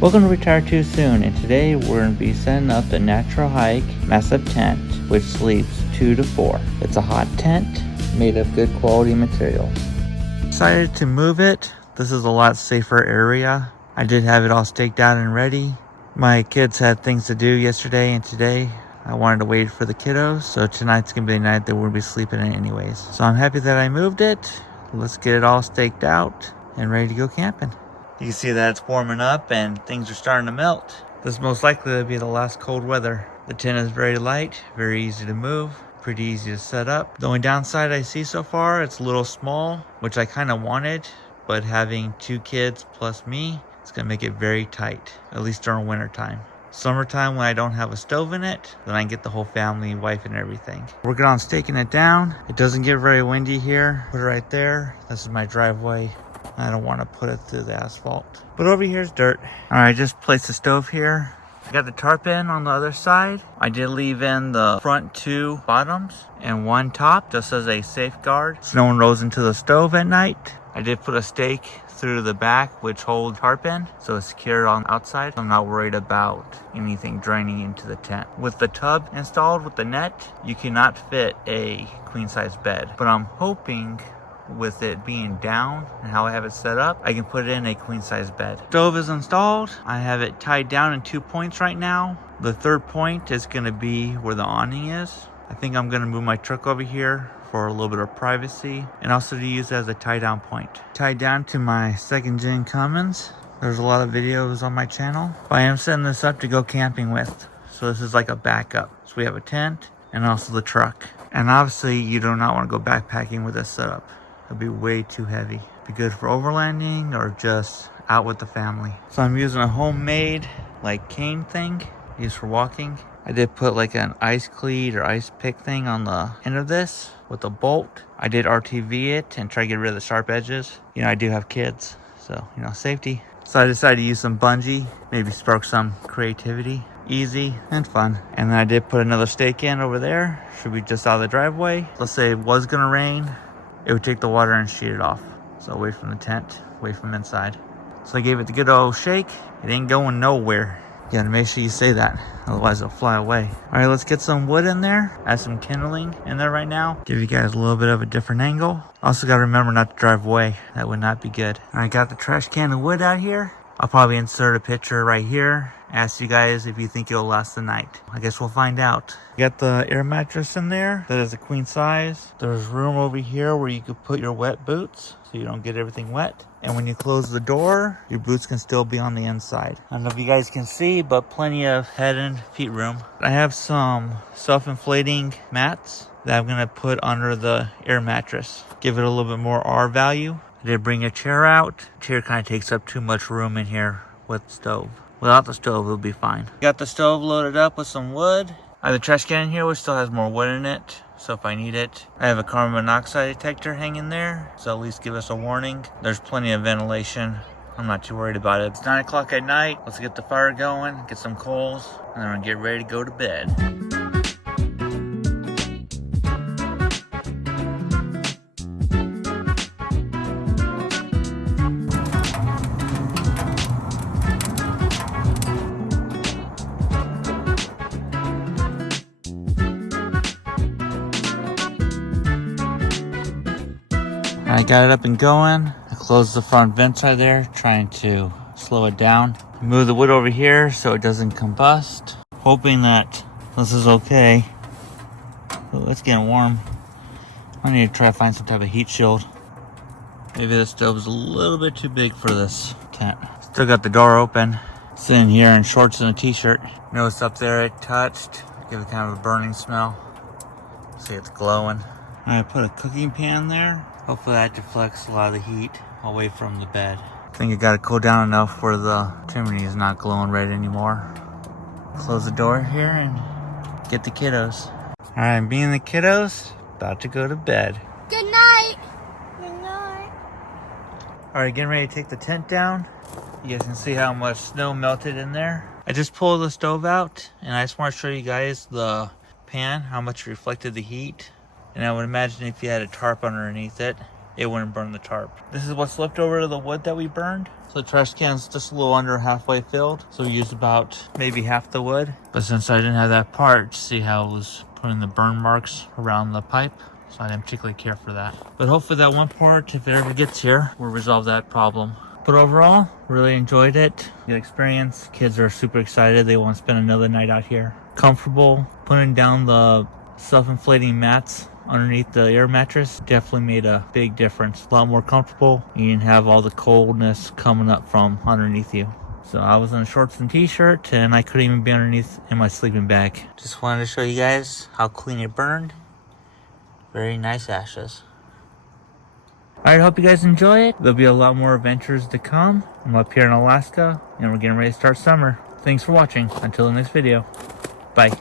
Welcome to Retire Too Soon, and today we're going to be setting up the NatureHike Massif tent, which sleeps 2 to 4. It's a hot tent made of good quality materials. Decided to move it. This is a lot safer area. I did have it all staked out and ready. My kids had things to do yesterday and today. I wanted to wait for the kiddos, so tonight's going to be the night that we'll be sleeping in anyways. So I'm happy that I moved it. Let's get it all staked out and ready to go camping. You can see that it's warming up and things are starting to melt. This is most likely to be the last cold weather. The tent is very light, very easy to move, pretty easy to set up. The only downside I see so far, it's a little small, which I kind of wanted, but having 2 kids plus me, it's gonna make it very tight, at least during winter time. Summertime, when I don't have a stove in it, then I get the whole family, wife and everything. Working on staking it down. It doesn't get very windy here. Put it right there. This is my driveway. I don't want to put it through the asphalt. But over here is dirt. Alright, just placed the stove here. I got the tarp in on the other side. I did leave in the front 2 bottoms and 1 top just as a safeguard, so no one rolls into the stove at night. I did put a stake through the back which holds tarp in, so it's secured on the outside. I'm not worried about anything draining into the tent. With the tub installed with the net, you cannot fit a queen size bed, but I'm hoping with it being down and how I have it set up, I can put in a queen size bed. Stove is installed. I have it tied down in 2 points right now. The 3rd point is going to be where the awning is. I think I'm going to move my truck over here for a little bit of privacy and also to use as a tie down point. Tied down to my 2nd gen Cummins. There's a lot of videos on my channel, but I am setting this up to go camping with. So this is like a backup. So we have a tent and also the truck. And obviously you do not want to go backpacking with this setup. It'll be way too heavy. Be good for overlanding or just out with the family. So I'm using a homemade like cane thing used for walking. I did put like an ice cleat or ice pick thing on the end of this with a bolt. I did RTV it and try to get rid of the sharp edges. You know, I do have kids, so you know, safety. So I decided to use some bungee, maybe spark some creativity. Easy and fun. And then I did put another stake in over there. Should be just out of the driveway. Let's say it was gonna rain, it would take the water and sheet it off. So away from the tent, away from inside. So I gave it the good old shake. It ain't going nowhere. You gotta make sure you say that, otherwise it'll fly away. All right, let's get some wood in there. Add some kindling in there right now. Give you guys a little bit of a different angle. Also gotta remember not to drive away. That would not be good. All right, got the trash can of wood out here. I'll probably insert a picture right here. Ask you guys if you think it'll last the night. I guess we'll find out. Got the air mattress in there. That is a queen size. There's room over here where you could put your wet boots so you don't get everything wet. And when you close the door, your boots can still be on the inside. I don't know if you guys can see, but plenty of head and feet room. I have some self-inflating mats that I'm gonna put under the air mattress. Give it a little bit more R value. I did bring a chair out. The chair kind of takes up too much room in here with the stove. Without the stove, it'll be fine. Got the stove loaded up with some wood. I have a trash can in here which still has more wood in it, so if I need it. I have a carbon monoxide detector hanging there, so at least give us a warning. There's plenty of ventilation. I'm not too worried about it. It's 9 o'clock at night. Let's get the fire going, get some coals, and then we'll get ready to go to bed. I got it up and going. I closed the front vents right there, trying to slow it down. Move the wood over here so it doesn't combust. Hoping that this is okay. Oh, it's getting warm. I need to try to find some type of heat shield. Maybe the stove is a little bit too big for this tent. Still got the door open. Sitting here in shorts and a t-shirt. Notice up there it touched. Give it kind of a burning smell. See, it's glowing. I put a cooking pan there. Hopefully that deflects a lot of the heat away from the bed. I think it got to cool down enough where the chimney is not glowing red anymore. Close the door here and get the kiddos. All right, me and the kiddos about to go to bed. Good night. Good night. All right, getting ready to take the tent down. You guys can see how much snow melted in there. I just pulled the stove out and I just want to show you guys the pan, how much it reflected the heat. And I would imagine if you had a tarp underneath it, it wouldn't burn the tarp. This is what's left over of the wood that we burned. So the trash can's just a little under halfway filled. So we used about maybe half the wood. But since I didn't have that part, see how it was putting the burn marks around the pipe? So I didn't particularly care for that. But hopefully that one part, if it ever gets here, will resolve that problem. But overall, really enjoyed it. Good experience. Kids are super excited. They want to spend another night out here. Comfortable. Putting down the self-inflating mats underneath the air mattress definitely made a big difference. A lot more comfortable. You didn't have all the coldness coming up from underneath you. So I was in shorts and t-shirt, and I couldn't even be underneath in my sleeping bag. Just wanted to show you guys how clean it burned. Very nice ashes. Alright, hope you guys enjoy it. There'll be a lot more adventures to come. I'm up here in Alaska, and we're getting ready to start summer. Thanks for watching. Until the next video. Bye.